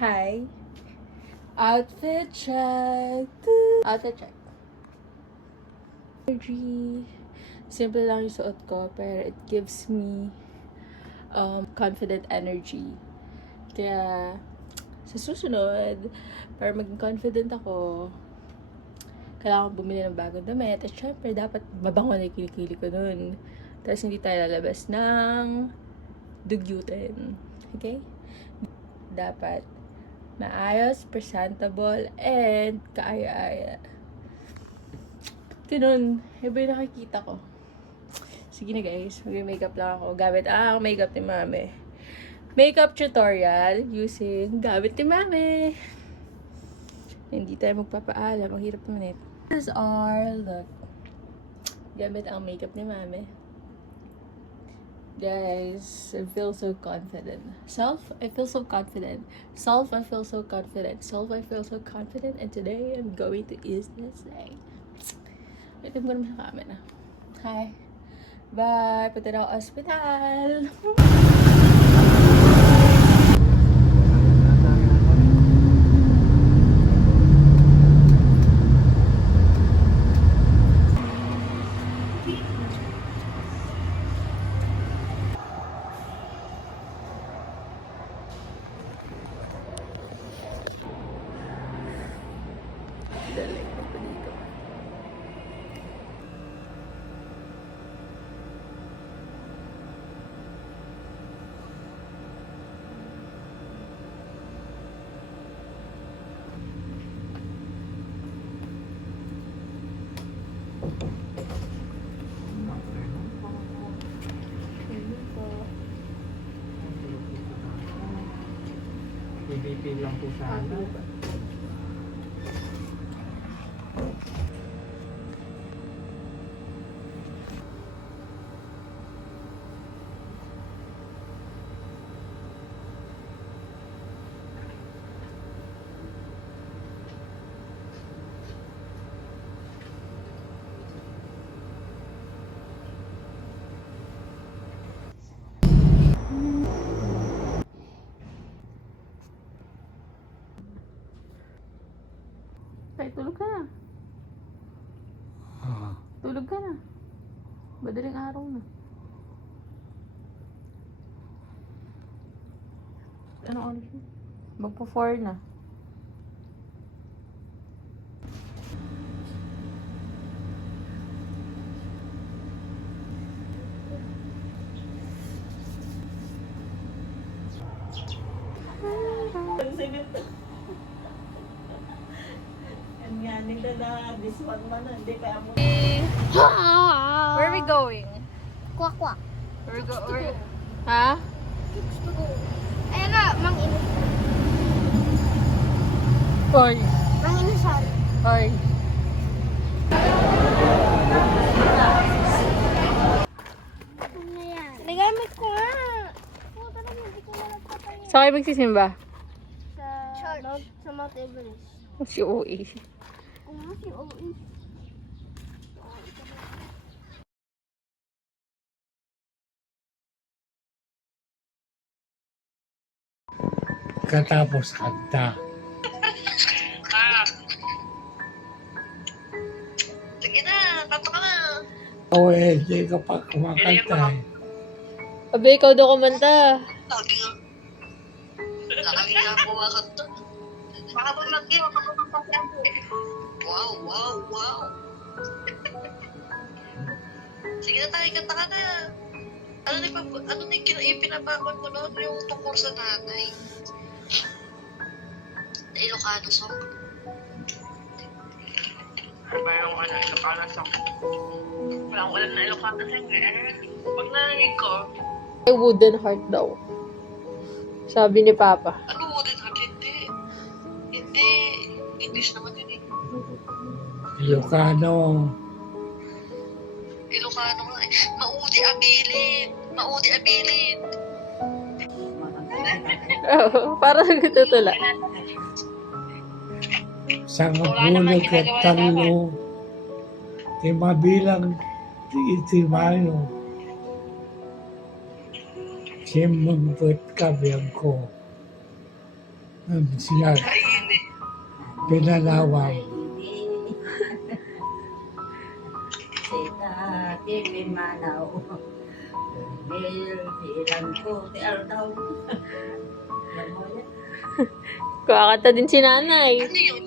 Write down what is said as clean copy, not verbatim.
Hi. Outfit check. Outfit check. Energy. Simple lang yung suot ko, pero it gives me confident energy. Kaya, sa susunod, para maging confident ako, kailangan ko bumili ng bagong damit. At syempre, dapat mabango na yung kilikili ko nun. Tapos, hindi tayo lalabas ng dugyutin. Okay? Dapat maayos, presentable, and kaaya-aya. Ganun. Iba yung nakikita ko. Sige na guys, mag-makeup lang ako. Gamit ang makeup ni Mami. Makeup tutorial using gamit ni Mami. Hindi tayo magpapaalam. Ang hirap naman ito. This is our look. Gamit ang makeup ni Mami. Guys, I feel so confident. I feel so confident. I feel so confident. I feel so confident. And today, I'm going to use this thing. Wait, I'm gonna sa camera. Hi. Bye. Punta na ako ospital. Daling ako pa dito. PVP lang po sana. Ay, tulog ka na. Tulog ka na. Madaling araw na. Anong oras na? Magpo-4 na. Yan nila na this one man hindi kaya mo. Where are we going? Kwak kwak. Ha? Ayan na, Mang Ina. Hoy. Mang Inasal. Hoy. Ano yan? Nagamit ko nga. Puta na, hindi ko na nagpapayin. Saan kayo magsisimba? Sa Mount Everest. Si OE. Kung nga si OE. Katapos kanta. Sige na, tato ka na. O hindi ka pa kumakanta eh. Abe, ikaw daw kumanta. Lagi nga. Lagi nga kumakanta. Baka po lagi, makapagpapasya po. Wow, wow, wow. Sige na tayo, kanta ka na. Ano na yung pinapakon mo noon yung tungkol sa nanay? Na Ilocano song. Ano ba yung Ilocano song? Walang ulan na Ilocano song eh. Pag narinig ko, Ay, wooden heart daw. Sabi ni Papa. Ano mo din hindi? Hindi. English naman yun eh. Ilocano. Ilocano nga eh. Maudi abilin. Maudi abilin. Parang nagtutula. Sa kabulag at talo. Di mabilang itimayo. Simbang puwet ka biyang ko. Sila Ay, hindi. pinanawang. Sita tipi manaw. Bil bilang ko ti ardaw. Kumakanta din si nanay. Ano yun?